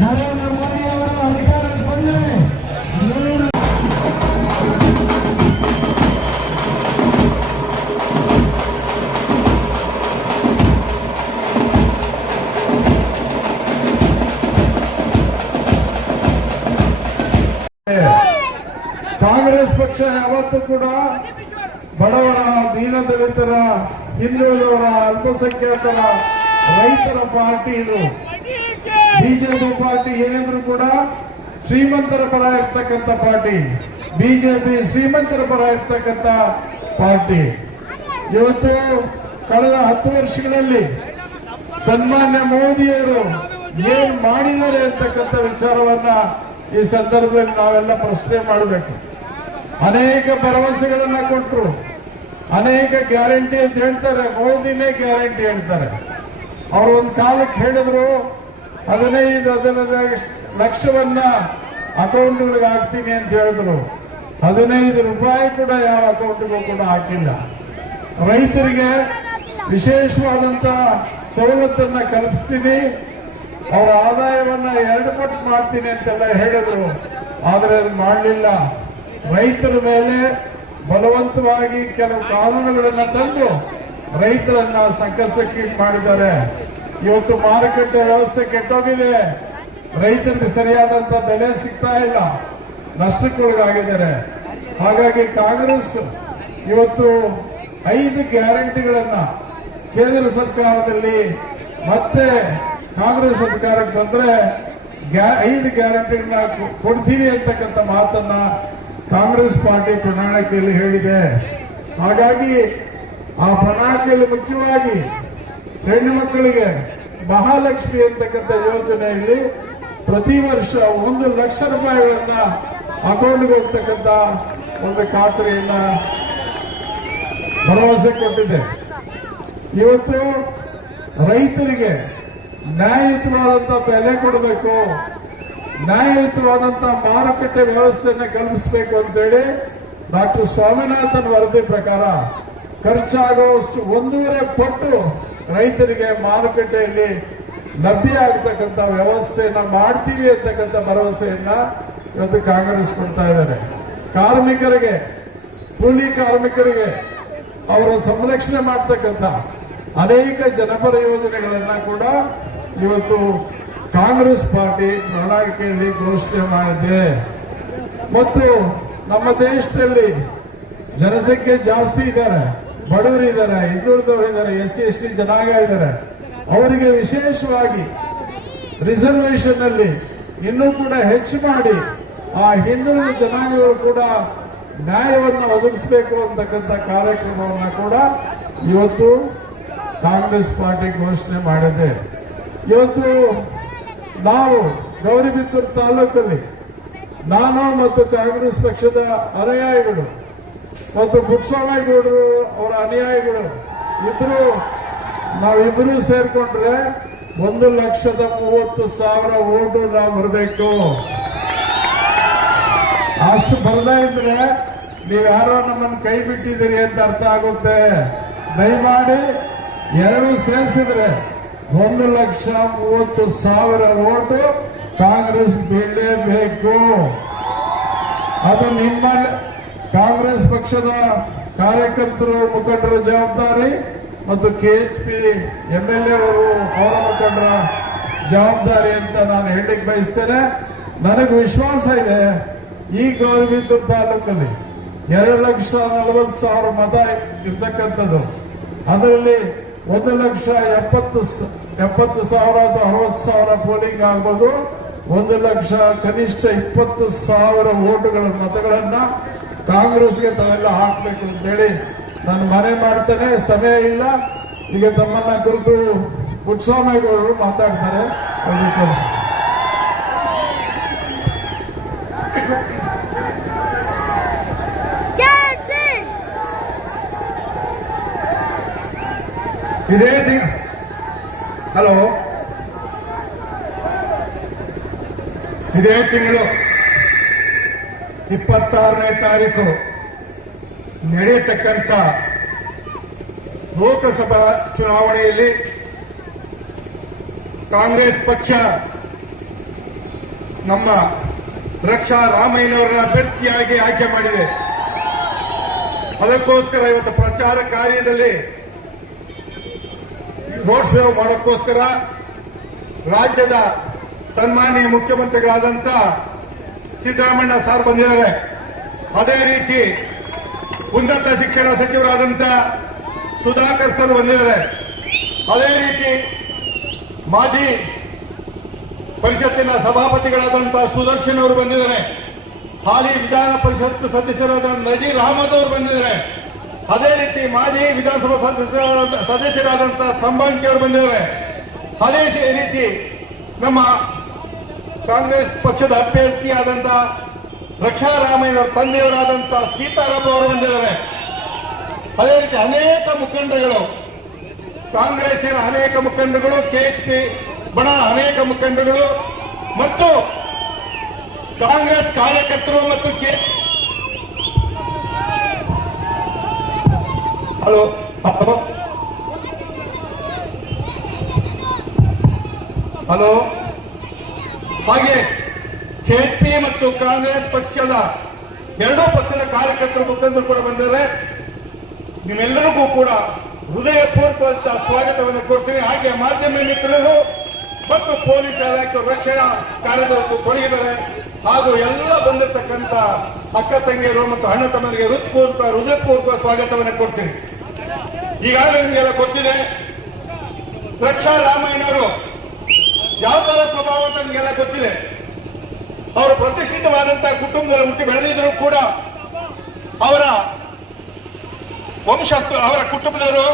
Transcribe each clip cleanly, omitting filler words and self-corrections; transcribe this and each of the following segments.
ನರೇಂದ್ರ ಮೋದಿ ಅವರು ಅಧಿಕಾರಕ್ಕೆ ಬಂದರೆ ಕಾಂಗ್ರೆಸ್ ಪಕ್ಷ ಯಾವತ್ತೂ ಕೂಡ ಬಡವರ, ದೀನದಲಿತರ, ಹಿಂದುಳಿದವರ, ಅಲ್ಪಸಂಖ್ಯಾತರ, ರೈತರ ಪಾರ್ಟಿ ಇದು. ಬಿಜೆಪಿ ಪಾರ್ಟಿ ಏನಿದ್ರು ಕೂಡ ಶ್ರೀಮಂತರ ಪರ ಇರ್ತಕ್ಕಂಥ ಪಾರ್ಟಿ. ಬಿಜೆಪಿ ಶ್ರೀಮಂತರ ಪರ ಇರ್ತಕ್ಕಂಥ ಪಾರ್ಟಿ. ಇವತ್ತು ಕಳೆದ 10 ವರ್ಷಗಳಲ್ಲಿ ಸನ್ಮಾನ್ಯ ಮೋದಿಯವರು ಏನ್ ಮಾಡಿದ್ದಾರೆ ಅಂತಕ್ಕಂಥ ವಿಚಾರವನ್ನ ಈ ಸಂದರ್ಭದಲ್ಲಿ ನಾವೆಲ್ಲ ಪ್ರಶ್ನೆ ಮಾಡಬೇಕು. ಅನೇಕ ಭರವಸೆಗಳನ್ನ ಕೊಟ್ಟರು, ಅನೇಕ ಗ್ಯಾರಂಟಿ ಅಂತ ಹೇಳ್ತಾರೆ, ಮೋದಿನೇ ಗ್ಯಾರಂಟಿ ಹೇಳ್ತಾರೆ. ಅವರು ಒಂದು ಕಾಲಕ್ಕೆ ಹೇಳಿದ್ರು 15 ಲಕ್ಷವನ್ನ ಅಕೌಂಟ್ಗಳಿಗೆ ಹಾಕ್ತೀನಿ ಅಂತ ಹೇಳಿದ್ರು. 15 ರೂಪಾಯಿ ಕೂಡ ಯಾವ ಅಕೌಂಟ್ಗೂ ಕೂಡ ಹಾಕಿಲ್ಲ. ರೈತರಿಗೆ ವಿಶೇಷವಾದಂತ ಸವಲತ್ತನ್ನ ಕಲ್ಪಿಸ್ತೀನಿ, ಅವರ ಆದಾಯವನ್ನ 2 ಪಟ್ಟು ಮಾಡ್ತೀನಿ ಅಂತೆಲ್ಲ ಹೇಳಿದ್ರು. ಆದರೆ ಅದು ಮಾಡಲಿಲ್ಲ. ರೈತರ ಮೇಲೆ ಬಲವಂತವಾಗಿ ಕೆಲವು ಕಾನೂನುಗಳನ್ನ ತಂದು ರೈತರನ್ನ ಸಂಕಷ್ಟಕ್ಕೆ ಮಾಡಿದ್ದಾರೆ. ಇವತ್ತು ಮಾರುಕಟ್ಟೆ ವ್ಯವಸ್ಥೆ ಕೆಟ್ಟೋಗಿದೆ. ರೈತರಿಗೆ ಸರಿಯಾದಂತ ಬೆಲೆ ಸಿಗ್ತಾ ಇಲ್ಲ, ನಷ್ಟಕ್ಕೊಳಗಾಗಿದ್ದಾರೆ. ಹಾಗಾಗಿ ಕಾಂಗ್ರೆಸ್ ಇವತ್ತು 5 ಗ್ಯಾರಂಟಿಗಳನ್ನ ಕೇಂದ್ರ ಸರ್ಕಾರದಲ್ಲಿ ಮತ್ತೆ ಕಾಂಗ್ರೆಸ್ ಅಧಿಕಾರಕ್ಕೆ ಬಂದ್ರೆ 5 ಗ್ಯಾರಂಟಿಗಳನ್ನ ಕೊಡ್ತೀವಿ ಅಂತಕ್ಕಂಥ ಮಾತನ್ನ ಕಾಂಗ್ರೆಸ್ ಪಾರ್ಟಿ ಪ್ರಣಾಳಿಕೆಯಲ್ಲಿ ಹೇಳಿದೆ. ಹಾಗಾಗಿ ಆ ಪ್ರಣಾಳಿಕೆಯಲ್ಲಿ ಮುಖ್ಯವಾಗಿ ಹೆಣ್ಣು ಮಕ್ಕಳಿಗೆ ಮಹಾಲಕ್ಷ್ಮಿ ಅಂತಕ್ಕಂಥ ಯೋಜನೆಯಲ್ಲಿ ಪ್ರತಿ ವರ್ಷ 1 ಲಕ್ಷ ರೂಪಾಯಿಗಳನ್ನ ಅಕೌಂಟ್ಗೆ ಹೋಗ್ತಕ್ಕಂಥ ಒಂದು ಖಾತ್ರಿಯನ್ನ ಭರವಸೆ ಕೊಟ್ಟಿದೆ. ಇವತ್ತು ರೈತರಿಗೆ ನ್ಯಾಯಯುತವಾದಂತ ಬೆಲೆ ಕೊಡಬೇಕು, ನ್ಯಾಯಯುತವಾದಂತ ಮಾರುಕಟ್ಟೆ ವ್ಯವಸ್ಥೆಯನ್ನು ಕಲ್ಪಿಸಬೇಕು ಅಂತೇಳಿ ಡಾಕ್ಟರ್ ಸ್ವಾಮಿನಾಥನ್ ವರದಿ ಪ್ರಕಾರ ಖರ್ಚಾಗುವಷ್ಟು 1.5 ಪಟ್ಟು ರೈತರಿಗೆ ಮಾರುಕಟ್ಟೆಯಲ್ಲಿ ಲಭ್ಯ ಆಗತಕ್ಕಂಥ ವ್ಯವಸ್ಥೆಯನ್ನ ಮಾಡ್ತೀವಿ ಅಂತಕ್ಕಂಥ ಭರವಸೆಯನ್ನ ಇವತ್ತು ಕಾಂಗ್ರೆಸ್ ಕೊಡ್ತಾ ಇದ್ದಾರೆ. ಕಾರ್ಮಿಕರಿಗೆ, ಕೂಲಿ ಕಾರ್ಮಿಕರಿಗೆ ಅವರ ಸಂರಕ್ಷಣೆ ಮಾಡ್ತಕ್ಕಂಥ ಅನೇಕ ಜನಪರ ಯೋಜನೆಗಳನ್ನ ಕೂಡ ಇವತ್ತು ಕಾಂಗ್ರೆಸ್ ಪಾರ್ಟಿ ಪ್ರಣಾಳಿಕೆಯಲ್ಲಿ ಘೋಷಣೆ ಮಾಡಿದೆ. ಮತ್ತು ನಮ್ಮ ದೇಶದಲ್ಲಿ ಜನಸಂಖ್ಯೆ ಜಾಸ್ತಿ ಇದ್ದಾರೆ, ಬಡವರು ಇದ್ದಾರೆ, ಹಿಂದುಳಿದವರು ಇದ್ದಾರೆ, SC/ST ಜನಾಂಗ ಇದ್ದಾರೆ. ಅವರಿಗೆ ವಿಶೇಷವಾಗಿ ರಿಸರ್ವೇಶನ್ ಅಲ್ಲಿ ಇನ್ನೂ ಕೂಡ ಹೆಚ್ಚು ಮಾಡಿ ಆ ಹಿಂದುಳಿದ ಜನಾಂಗಗಳು ಕೂಡ ನ್ಯಾಯವನ್ನು ಒದಗಿಸಬೇಕು ಅಂತಕ್ಕಂಥ ಕಾರ್ಯಕ್ರಮವನ್ನ ಕೂಡ ಇವತ್ತು ಕಾಂಗ್ರೆಸ್ ಪಾರ್ಟಿ ಘೋಷಣೆ ಮಾಡಿದೆ. ಇವತ್ತು ನಾವು ಗೌರಿಬಿದೂರು ತಾಲೂಕಲ್ಲಿ ನಾನು ಮತ್ತು ಕಾಂಗ್ರೆಸ್ ಪಕ್ಷದ ಅನುಯಾಯಿಗಳು ಮತ್ತು ಪುಟ್ಟಸ್ವಾಮಿಗೌಡರು ಅವರ ಅನುಯಾಯಿಗಳು ನಾವಿಬ್ಬರು ಸೇರ್ಕೊಂಡ್ರೆ 1,30,30,000 ಓಟು ನಾವು ಬರಬೇಕು. ಅಷ್ಟು ಬರದೇ ಇದ್ರೆ ನೀವ್ಯಾರೋ ನಮ್ಮನ್ನು ಕೈ ಬಿಟ್ಟಿದ್ದೀರಿ ಅಂತ ಅರ್ಥ ಆಗುತ್ತೆ. ದಯಮಾಡಿ 2 ಸೇರಿಸಿದ್ರೆ 1,30,30,000 ಓಟು ಕಾಂಗ್ರೆಸ್ ಬೀಳಲೇಬೇಕು. ಅದು ನಿಮ್ಮ ಕಾಂಗ್ರೆಸ್ ಪಕ್ಷದ ಕಾರ್ಯಕರ್ತರು, ಮುಖಂಡರ ಜವಾಬ್ದಾರಿ ಮತ್ತು KHP MLA ಅವರು ಅವರ ಮುಖಂಡರ ಜವಾಬ್ದಾರಿ ಅಂತ ನಾನು ಹೇಳಲಿಕ್ಕೆ ಬಯಸ್ತೇನೆ. ನನಗೆ ವಿಶ್ವಾಸ ಇದೆ, ಈ ಗೌರಿಬಿದೂರು ತಾಲೂಕಲ್ಲಿ 2,40,000 ಮತ ಇರ್ತಕ್ಕಂಥದ್ದು. ಅದರಲ್ಲಿ 1,70,000 ಅಥವಾ 60,000 ಪೋಲಿಂಗ್ ಆಗ್ಬೋದು. 1,00,000 ಕನಿಷ್ಠ 20,000 ಓಟುಗಳ ಮತಗಳನ್ನ ಕಾಂಗ್ರೆಸ್ಗೆ ತಾವೆಲ್ಲ ಹಾಕಬೇಕು ಅಂತೇಳಿ ನಾನು ಮನವಿ ಮಾಡ್ತೇನೆ. ಸಮಯ ಇಲ್ಲ, ಈಗ ತಮ್ಮನ್ನ ಕುರಿತು ಪುಟ್ಟಸ್ವಾಮಿಗೌಡರು ಮಾತಾಡ್ತಾರೆ. ಹಲೋ, ಇದೇ ತಿಂಗಳು 26ನೇ ತಾರೀಕು ನಡೆಯತಕ್ಕಂಥ ಲೋಕಸಭಾ ಚುನಾವಣೆಯಲ್ಲಿ ಕಾಂಗ್ರೆಸ್ ಪಕ್ಷ ನಮ್ಮ ರಕ್ಷಾ ರಾಮಯ್ಯನವರನ್ನ ಅಭ್ಯರ್ಥಿಯಾಗಿ ಆಯ್ಕೆ ಮಾಡಿದೆ. ಅದಕ್ಕೋಸ್ಕರ ಇವತ್ತು ಪ್ರಚಾರ ಕಾರ್ಯದಲ್ಲಿ ರೋಡ್ ಶೋ ಮಾಡೋಕ್ಕೋಸ್ಕರ ರಾಜ್ಯದ ಸನ್ಮಾನ್ಯ ಮುಖ್ಯಮಂತ್ರಿಗಳಾದಂಥ ಸಿದ್ದರಾಮಯ್ಯ ಸಾರ್ ಬಂದಿದ್ದಾರೆ. ಅದೇ ರೀತಿ ಉನ್ನತ ಶಿಕ್ಷಣ ಸಚಿವರಾದಂಥ ಸುಧಾಕರ್ ಸರ್ ಬಂದಿದ್ದಾರೆ. ಅದೇ ರೀತಿ ಮಾಜಿ ಪರಿಷತ್ತಿನ ಸಭಾಪತಿಗಳಾದಂಥ ಸುದರ್ಶನ್ ಅವರು ಬಂದಿದ್ದಾರೆ. ಹಾಲಿ ವಿಧಾನ ಪರಿಷತ್ ಸದಸ್ಯರಾದ ನಜೀರ್ ಅಹಮದ್ ಅವರು ಬಂದಿದ್ದಾರೆ. ಅದೇ ರೀತಿ ಮಾಜಿ ವಿಧಾನಸಭಾ ಸದಸ್ಯರಾದಂಥ ಸಂಬಾಂಕಿ ಅವರು ಬಂದಿದ್ದಾರೆ. ಅದೇ ರೀತಿ ನಮ್ಮ ಕಾಂಗ್ರೆಸ್ ಪಕ್ಷದ ಅಭ್ಯರ್ಥಿಯಾದಂಥ ರಕ್ಷಾ ರಾಮಯ್ಯನವರ ತಂದೆಯವರಾದಂಥ ಸೀತಾರಾಮ್ ಅವರು ಬಂದಿದ್ದಾರೆ. ಅದೇ ರೀತಿ ಅನೇಕ ಮುಖಂಡರುಗಳು, ಕಾಂಗ್ರೆಸ್ಸಿನ ಅನೇಕ ಮುಖಂಡರುಗಳು, ಕೆಎಚ್ಪಿ ಬಣ ಅನೇಕ ಮುಖಂಡರುಗಳು ಮತ್ತು ಕಾಂಗ್ರೆಸ್ ಕಾರ್ಯಕರ್ತರು ಮತ್ತು ಹಲೋ ಹಲೋ ಹಾಗೆ ಕೆಪಿ ಮತ್ತು ಕಾಂಗ್ರೆಸ್ ಪಕ್ಷದ ಎರಡೂ ಪಕ್ಷದ ಕಾರ್ಯಕರ್ತರು ಮುಖಂಡರು ಕೂಡ ಬಂದಿದ್ದಾರೆ. ನಿಮ್ಮೆಲ್ಲರಿಗೂ ಕೂಡ ಹೃದಯಪೂರ್ವಕ ಸ್ವಾಗತವನ್ನು ಕೊಡ್ತೀನಿ. ಹಾಗೆ ಮಾಧ್ಯಮ ಮಿತ್ರರು ಮತ್ತು ಪೊಲೀಸ್ ಇಲಾಖೆ ರಕ್ಷಣಾ ಕಾರ್ಯದರ್ಶಿ ಕೊಡಗಿದ್ದಾರೆ. ಹಾಗೂ ಎಲ್ಲ ಬಂದಿರತಕ್ಕಂಥ ಅಕ್ಕ ತಂಗಿಯರು ಮತ್ತು ಅಣ್ಣ ತಮ್ಮರಿಗೆ ಹೃದಯಪೂರ್ವಕ ಸ್ವಾಗತವನ್ನು ಕೊಡ್ತೀನಿ. ಈಗಾಗಲೇ ನಿಮಗೆಲ್ಲ ಗೊತ್ತಿದೆ, ರಕ್ಷಾ ರಾಮಯ್ಯನವರು ಯಾವ ತರ ಸ್ವಭಾವ ಅಂತ ನಿಮಗೆಲ್ಲ ಗೊತ್ತಿದೆ. ಅವರು ಪ್ರತಿಷ್ಠಿತವಾದಂತಹ ಕುಟುಂಬದಲ್ಲಿ ಹುಟ್ಟಿ ಬೆಳೆದಿದ್ರು ಕೂಡ ಅವರ ಅವರ ಕುಟುಂಬದವರು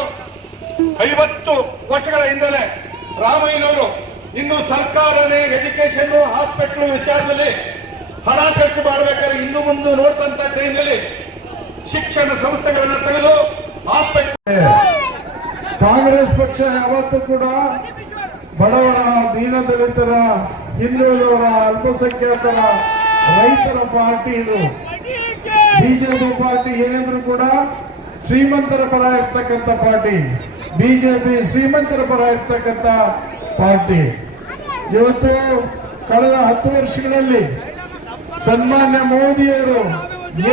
50 ವರ್ಷಗಳ ಹಿಂದಲೇ ರಾಮಯ್ಯನವರು ಇನ್ನು ಸರ್ಕಾರನೇ ಎಜುಕೇಶನ್ ಹಾಸ್ಪಿಟಲ್ ವಿಚಾರದಲ್ಲಿ ಹಣ ಖರ್ಚು ಮಾಡಬೇಕಾದ್ರೆ ಇಂದು ಮುಂದೆ ನೋಡ್ತಂತ ಟೈಮ್ನಲ್ಲಿ ಶಿಕ್ಷಣ ಸಂಸ್ಥೆಗಳನ್ನು ತೆಗೆದು ಹಾಸ್ಪಿಟಲ್. ಕಾಂಗ್ರೆಸ್ ಪಕ್ಷ ಯಾವತ್ತೂ ಕೂಡ ಬಡವರ, ದೀನದಲಿತರ, ಹಿಂದುಳಿದವರ, ಅಲ್ಪಸಂಖ್ಯಾತರ, ರೈತರ ಪಾರ್ಟಿ ಇದು. ಬಿಜೆಪಿ ಪಾರ್ಟಿ ಏನಿದ್ರು ಕೂಡ ಶ್ರೀಮಂತರ ಪರ ಇರ್ತಕ್ಕಂಥ ಪಾರ್ಟಿ. ಬಿಜೆಪಿ ಶ್ರೀಮಂತರ ಪರ ಇರ್ತಕ್ಕಂಥ ಪಾರ್ಟಿ. ಇವತ್ತು ಕಳೆದ 10 ವರ್ಷಗಳಲ್ಲಿ ಸನ್ಮಾನ್ಯ ಮೋದಿಯವರು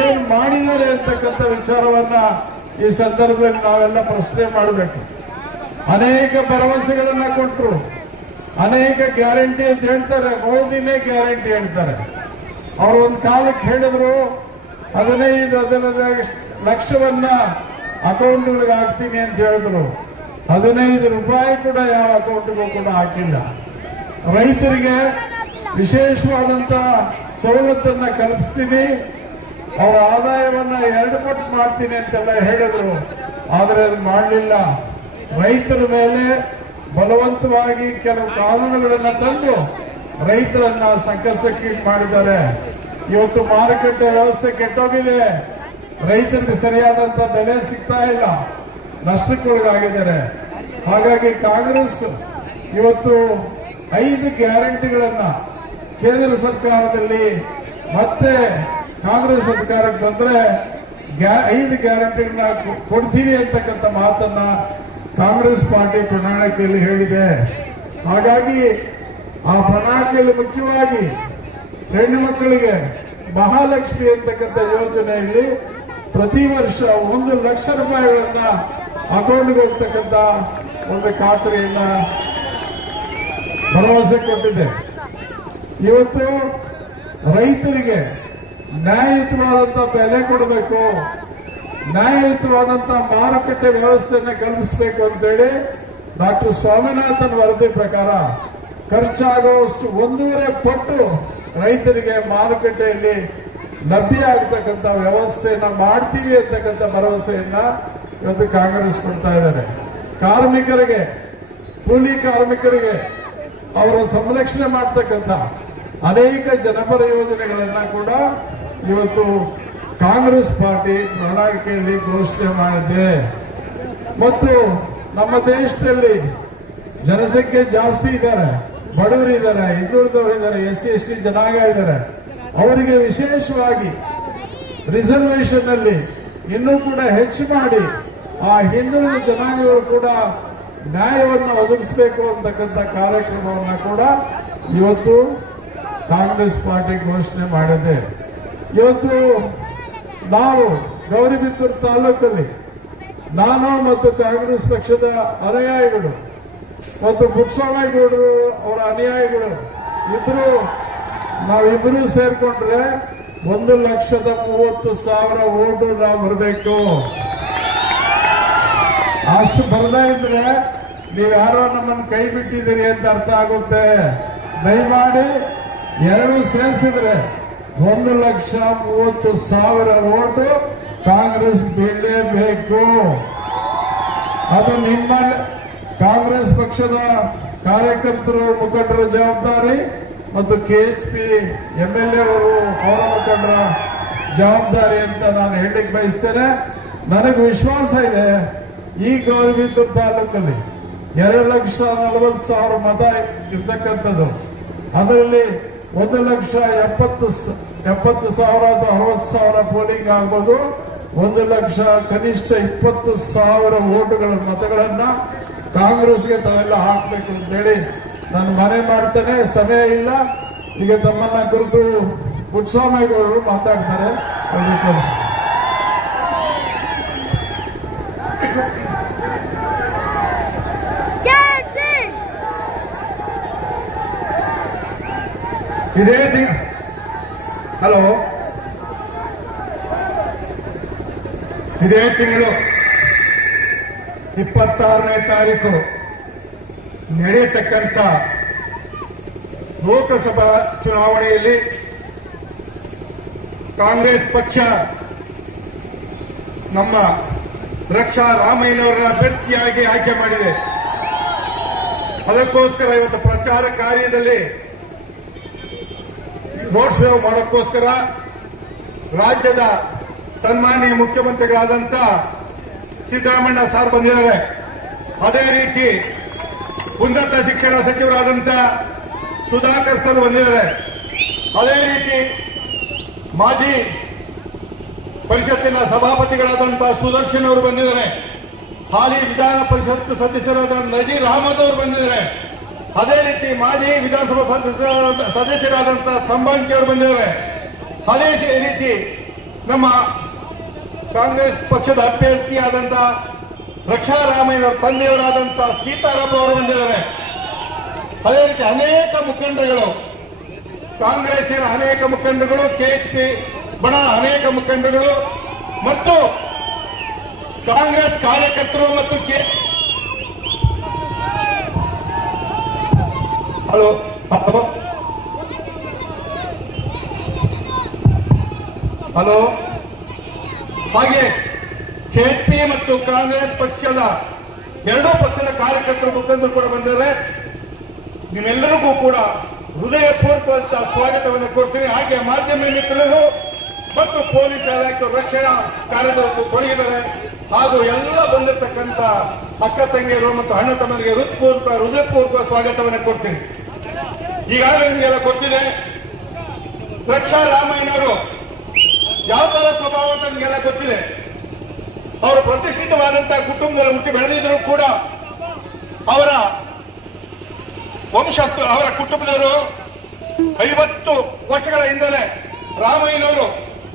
ಏನ್ ಮಾಡಿದ್ದಾರೆ ಅಂತಕ್ಕಂಥ ವಿಚಾರವನ್ನ ಈ ಸಂದರ್ಭದಲ್ಲಿ ನಾವೆಲ್ಲ ಪ್ರಶ್ನೆ ಮಾಡಬೇಕು. ಅನೇಕ ಭರವಸೆಗಳನ್ನ ಕೊಟ್ಟರು, ಅನೇಕ ಗ್ಯಾರಂಟಿ ಅಂತ ಹೇಳ್ತಾರೆ. ಮೋದಿನೇ ಗ್ಯಾರಂಟಿ ಹೇಳ್ತಾರೆ. ಅವರು ಒಂದು ಕಾಲಕ್ಕೆ ಹೇಳಿದ್ರು 15 ಲಕ್ಷವನ್ನ ಅಕೌಂಟ್ಗಳಿಗೆ ಹಾಕ್ತೀನಿ ಅಂತ ಹೇಳಿದ್ರು. 15 ರೂಪಾಯಿ ಕೂಡ ಯಾವ ಅಕೌಂಟ್ಗೂ ಕೂಡ ಹಾಕಿಲ್ಲ. ರೈತರಿಗೆ ವಿಶೇಷವಾದಂತ ಸವಲತ್ತನ್ನ ಕಲ್ಪಿಸ್ತೀನಿ, ಅವರ ಆದಾಯವನ್ನ 2 ಪಟ್ಟು ಮಾಡ್ತೀನಿ ಅಂತೆಲ್ಲ ಹೇಳಿದ್ರು. ಆದರೆ ಅದು ಮಾಡಲಿಲ್ಲ. ರೈತರ ಮೇಲೆ ಬಲವಂತವಾಗಿ ಕೆಲವು ಕಾನೂನುಗಳನ್ನ ತಂದು ರೈತರನ್ನ ಸಂಕಷ್ಟಕ್ಕೆ ಮಾಡಿದ್ದಾರೆ. ಇವತ್ತು ಮಾರುಕಟ್ಟೆ ವ್ಯವಸ್ಥೆ ಕೆಟ್ಟೋಗಿದೆ. ರೈತರಿಗೆ ಸರಿಯಾದಂತ ಬೆಲೆ ಸಿಗ್ತಾ ಇಲ್ಲ, ನಷ್ಟಕ್ಕೊಳಗಾಗಿದ್ದಾರೆ. ಹಾಗಾಗಿ ಕಾಂಗ್ರೆಸ್ ಇವತ್ತು 5 ಗ್ಯಾರಂಟಿಗಳನ್ನ ಕೇಂದ್ರ ಸರ್ಕಾರದಲ್ಲಿ ಮತ್ತೆ ಕಾಂಗ್ರೆಸ್ ಅಧಿಕಾರಕ್ಕೆ ಬಂದ್ರೆ 5 ಗ್ಯಾರಂಟಿಗಳನ್ನ ಕೊಡ್ತೀವಿ ಅಂತಕ್ಕಂಥ ಮಾತನ್ನ ಕಾಂಗ್ರೆಸ್ ಪಾರ್ಟಿ ಪ್ರಣಾಳಿಕೆಯಲ್ಲಿ ಹೇಳಿದೆ. ಹಾಗಾಗಿ ಆ ಪ್ರಣಾಳಿಕೆಯಲ್ಲಿ ಮುಖ್ಯವಾಗಿ ಹೆಣ್ಣು ಮಕ್ಕಳಿಗೆ ಮಹಾಲಕ್ಷ್ಮಿ ಅಂತಕ್ಕಂಥ ಯೋಜನೆಯಲ್ಲಿ ಪ್ರತಿ ವರ್ಷ 1 ಲಕ್ಷ ರೂಪಾಯಿಗಳನ್ನ ಅಕೌಂಟ್ಗೆ ಹೋಗ್ತಕ್ಕಂಥ ಒಂದು ಖಾತ್ರಿಯನ್ನ ಭರವಸೆ ಕೊಟ್ಟಿದೆ. ಇವತ್ತು ರೈತರಿಗೆ ನ್ಯಾಯಯುತವಾದಂತ ಬೆಲೆ ಕೊಡಬೇಕು, ನ್ಯಾಯಯುತವಾದಂತ ಮಾರುಕಟ್ಟೆ ವ್ಯವಸ್ಥೆಯನ್ನು ಕಲ್ಪಿಸಬೇಕು ಅಂತೇಳಿ ಡಾಕ್ಟರ್ ಸ್ವಾಮಿನಾಥನ್ ವರದಿ ಪ್ರಕಾರ ಖರ್ಚಾಗುವಷ್ಟು 1.5 ಪಟ್ಟು ರೈತರಿಗೆ ಮಾರುಕಟ್ಟೆಯಲ್ಲಿ ಲಭ್ಯ ಆಗತಕ್ಕಂಥ ವ್ಯವಸ್ಥೆಯನ್ನ ಮಾಡ್ತೀವಿ ಅಂತಕ್ಕಂಥ ಭರವಸೆಯನ್ನ ಇವತ್ತು ಕಾಂಗ್ರೆಸ್ ಕೊಡ್ತಾ ಇದ್ದಾರೆ. ಕಾರ್ಮಿಕರಿಗೆ, ಕೂಲಿ ಕಾರ್ಮಿಕರಿಗೆ ಅವರ ಸಂರಕ್ಷಣೆ ಮಾಡತಕ್ಕಂಥ ಅನೇಕ ಜನಪರ ಯೋಜನೆಗಳನ್ನ ಕೂಡ ಇವತ್ತು ಕಾಂಗ್ರೆಸ್ ಪಾರ್ಟಿ ಪ್ರಣಾಳಿಕೆಯಲ್ಲಿ ಘೋಷಣೆ ಮಾಡಿದೆ. ಮತ್ತು ನಮ್ಮ ದೇಶದಲ್ಲಿ ಜನಸಂಖ್ಯೆ ಜಾಸ್ತಿ ಇದ್ದಾರೆ, ಬಡವರಿದ್ದಾರೆ, ಹಿಂದುಳಿದವರಿದ್ದಾರೆ, SC ST ಜನಾಂಗ ಇದ್ದಾರೆ. ಅವರಿಗೆ ವಿಶೇಷವಾಗಿ ರಿಸರ್ವೇಶನ್ ಅಲ್ಲಿ ಇನ್ನೂ ಕೂಡ ಹೆಚ್ಚು ಮಾಡಿ ಆ ಹಿಂದುಳಿದ ಜನಾಂಗಗಳು ಕೂಡ ನ್ಯಾಯವನ್ನು ಒದಗಿಸಬೇಕು ಅಂತಕ್ಕಂಥ ಕಾರ್ಯಕ್ರಮವನ್ನು ಕೂಡ ಇವತ್ತು ಕಾಂಗ್ರೆಸ್ ಪಾರ್ಟಿ ಘೋಷಣೆ ಮಾಡಿದೆ. ಇವತ್ತು ನಾವು ಗೌರಿಬಿದೂರು ತಾಲೂಕಲ್ಲಿ ನಾನು ಮತ್ತು ಕಾಂಗ್ರೆಸ್ ಪಕ್ಷದ ಅನುಯಾಯಿಗಳು ಮತ್ತು ಪುಟ್ಟಸ್ವಾಮಿಗೌಡರು ಅವರ ಅನುಯಾಯಿಗಳು ನಾವಿಬ್ಬರು ಸೇರ್ಕೊಂಡ್ರೆ 1,30,30,000 ಓಟು ನಾವು ಬರಬೇಕು. ಅಷ್ಟು ಬರದೇ ಇದ್ರೆ ನೀವ್ಯಾರೋ ನಮ್ಮನ್ನು ಕೈ ಬಿಟ್ಟಿದ್ದೀರಿ ಅಂತ ಅರ್ಥ ಆಗುತ್ತೆ. ದಯಮಾಡಿ ಎರಡು ಸೇರಿಸಿದ್ರೆ 1,30,30,000 ಓಟು ಕಾಂಗ್ರೆಸ್ ಬೀಳಲೇಬೇಕು. ಅದು ನಿಮ್ಮ ಕಾಂಗ್ರೆಸ್ ಪಕ್ಷದ ಕಾರ್ಯಕರ್ತರು ಮುಖಂಡರ ಜವಾಬ್ದಾರಿ ಮತ್ತು ಕೆಎಚ್ಪಿ ಎಂಎಲ್ಎ ಅವರು ಪೌರ ಮುಖಂಡರ ಜವಾಬ್ದಾರಿ ಅಂತ ನಾನು ಹೇಳಲಿಕ್ಕೆ ಬಯಸ್ತೇನೆ. ನನಗೆ ವಿಶ್ವಾಸ ಇದೆ ಈ ಗೌರಿಬಿದೂರು ತಾಲೂಕಲ್ಲಿ 2,40,000 ಮತ ಇರ್ತಕ್ಕಂಥದ್ದು. ಅದರಲ್ಲಿ 1,70,000 ಅಥವಾ 60,000 ಪೋಲಿಂಗ್ ಆಗ್ಬೋದು. 1,00,000 ಕನಿಷ್ಠ 20,000 ಓಟುಗಳ ಮತಗಳನ್ನ ಕಾಂಗ್ರೆಸ್ಗೆ ತಾವೆಲ್ಲ ಹಾಕಬೇಕು ಅಂತೇಳಿ ನಾನು ಮನೆ ಮಾಡ್ತೇನೆ. ಸಮಯ ಇಲ್ಲ, ಈಗ ತಮ್ಮನ್ನ ಕುರಿತು ಪುಟ್ಟಸ್ವಾಮಿಗೌಡರು ಮಾತಾಡ್ತಾರೆ. ಇದೇ ತಿಂಗಳು 26ನೇ ತಾರೀಕು ನಡೆಯತಕ್ಕಂಥ ಲೋಕಸಭಾ ಚುನಾವಣೆಯಲ್ಲಿ ಕಾಂಗ್ರೆಸ್ ಪಕ್ಷ ನಮ್ಮ ರಕ್ಷಾ ರಾಮಯ್ಯನವರನ್ನ ಅಭ್ಯರ್ಥಿಯಾಗಿ ಆಯ್ಕೆ ಮಾಡಿದೆ. ಅದಕ್ಕೋಸ್ಕರ ಇವತ್ತು ಪ್ರಚಾರ ಕಾರ್ಯದಲ್ಲಿ ರೋಡ್ ಶೋ ಮಾಡೋಕ್ಕೋಸ್ಕರ ರಾಜ್ಯದ ಸನ್ಮಾನ್ಯ ಮುಖ್ಯಮಂತ್ರಿಗಳಾದಂಥ ಸಿದ್ದರಾಮಣ್ಣ ಸಾರ್ ಬಂದಿದ್ದಾರೆ. ಅದೇ ರೀತಿ ಉನ್ನತ ಶಿಕ್ಷಣ ಸಚಿವರಾದಂಥ ಸುಧಾಕರ್ ಸರ್ ಬಂದಿದ್ದಾರೆ. ಅದೇ ರೀತಿ ಮಾಜಿ ಪರಿಷತ್ತಿನ ಸಭಾಪತಿಗಳಾದಂಥ ಸುದರ್ಶನ್ ಅವರು ಬಂದಿದ್ದಾರೆ. ಹಾಲಿ ವಿಧಾನ ಪರಿಷತ್ ಸದಸ್ಯರಾದ ನಜೀರ್ ಅಹಮದ್ ಅವರು ಬಂದಿದ್ದಾರೆ. ಅದೇ ರೀತಿ ಮಾಜಿ ವಿಧಾನಸಭಾ ಸದಸ್ಯರಾದಂಥ ಸಂಬಂಕಿ ಅವರು ಬಂದಿದ್ದಾರೆ. ಅದೇ ರೀತಿ ನಮ್ಮ ಕಾಂಗ್ರೆಸ್ ಪಕ್ಷದ ಅಭ್ಯರ್ಥಿಯಾದಂಥ ರಕ್ಷಾ ರಾಮಯ್ಯನವರ ತಂದೆಯವರಾದಂಥ ಸೀತಾರಾಮ್ ಅವರು ಬಂದಿದ್ದಾರೆ. ಅದೇ ರೀತಿ ಅನೇಕ ಮುಖಂಡರುಗಳು, ಕಾಂಗ್ರೆಸ್ಸಿನ ಅನೇಕ ಮುಖಂಡರುಗಳು, ಕೆಎಚ್ಪಿ ಬಣ ಅನೇಕ ಮುಖಂಡರುಗಳು ಮತ್ತು ಕಾಂಗ್ರೆಸ್ ಕಾರ್ಯಕರ್ತರು ಮತ್ತು ಹಲೋ ಹಾಗೆ ಕೆಎಚ್ಪಿ ಮತ್ತು ಕಾಂಗ್ರೆಸ್ ಪಕ್ಷದ ಎರಡೂ ಪಕ್ಷದ ಕಾರ್ಯಕರ್ತರು ಮುಖಂಡರು ಕೂಡ ಬಂದಿದ್ದಾರೆ. ನಿಮ್ಮೆಲ್ಲರಿಗೂ ಕೂಡ ಹೃದಯಪೂರ್ವಕವಾದ ಸ್ವಾಗತವನ್ನು ಕೊಡ್ತೀನಿ. ಹಾಗೆ ಮಾಧ್ಯಮ ಮಿತ್ರರು ಮತ್ತು ಪೊಲೀಸ್ ಇಲಾಖೆ ರಕ್ಷಣಾ ಕಾರ್ಯದರ್ಶಿ ಕೊಡಗಿದ್ದಾರೆ. ಹಾಗೂ ಎಲ್ಲ ಬಂದಿರತಕ್ಕಂಥ ಅಕ್ಕ ತಂಗಿಯರು ಮತ್ತು ಅಣ್ಣ ತಮ್ಮನಿಗೆ ಹೃದಯಪೂರ್ವಕ ಸ್ವಾಗತವನ್ನು ಕೊಡ್ತೀನಿ. ಈಗಾಗಲೇ ನಿಮಗೆಲ್ಲ ಗೊತ್ತಿದೆ, ರಕ್ಷಾ ರಾಮಯ್ಯನವರು ಯಾವ ತರ ಸ್ವಭಾವ ಅಂತ ನಿಮಗೆಲ್ಲ ಗೊತ್ತಿದೆ. ಅವರು ಪ್ರತಿಷ್ಠಿತವಾದಂತಹ ಕುಟುಂಬದಲ್ಲಿ ಹುಟ್ಟಿ ಬೆಳೆದಿದ್ರು ಕೂಡ ಅವರ ಅವರ ಕುಟುಂಬದವರು 50 ವರ್ಷಗಳ ಹಿಂದಲೇ ರಾಮಯ್ಯನವರು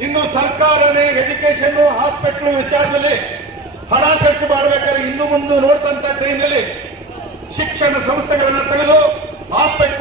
ಇನ್ನು ಸರ್ಕಾರನೇ ಎಜುಕೇಶನ್ ಹಾಸ್ಪಿಟಲ್ ವಿಚಾರದಲ್ಲಿ ಹಣ ಖರ್ಚು ಮಾಡಬೇಕಾದ್ರೆ ಇನ್ನು ಮುಂದೆ ನೋಡ್ತಂತ ಟೈಮ್ನಲ್ಲಿ ಶಿಕ್ಷಣ ಸಂಸ್ಥೆಗಳನ್ನು ತೆಗೆದು ಹಾಸ್ಪಿಟಲ್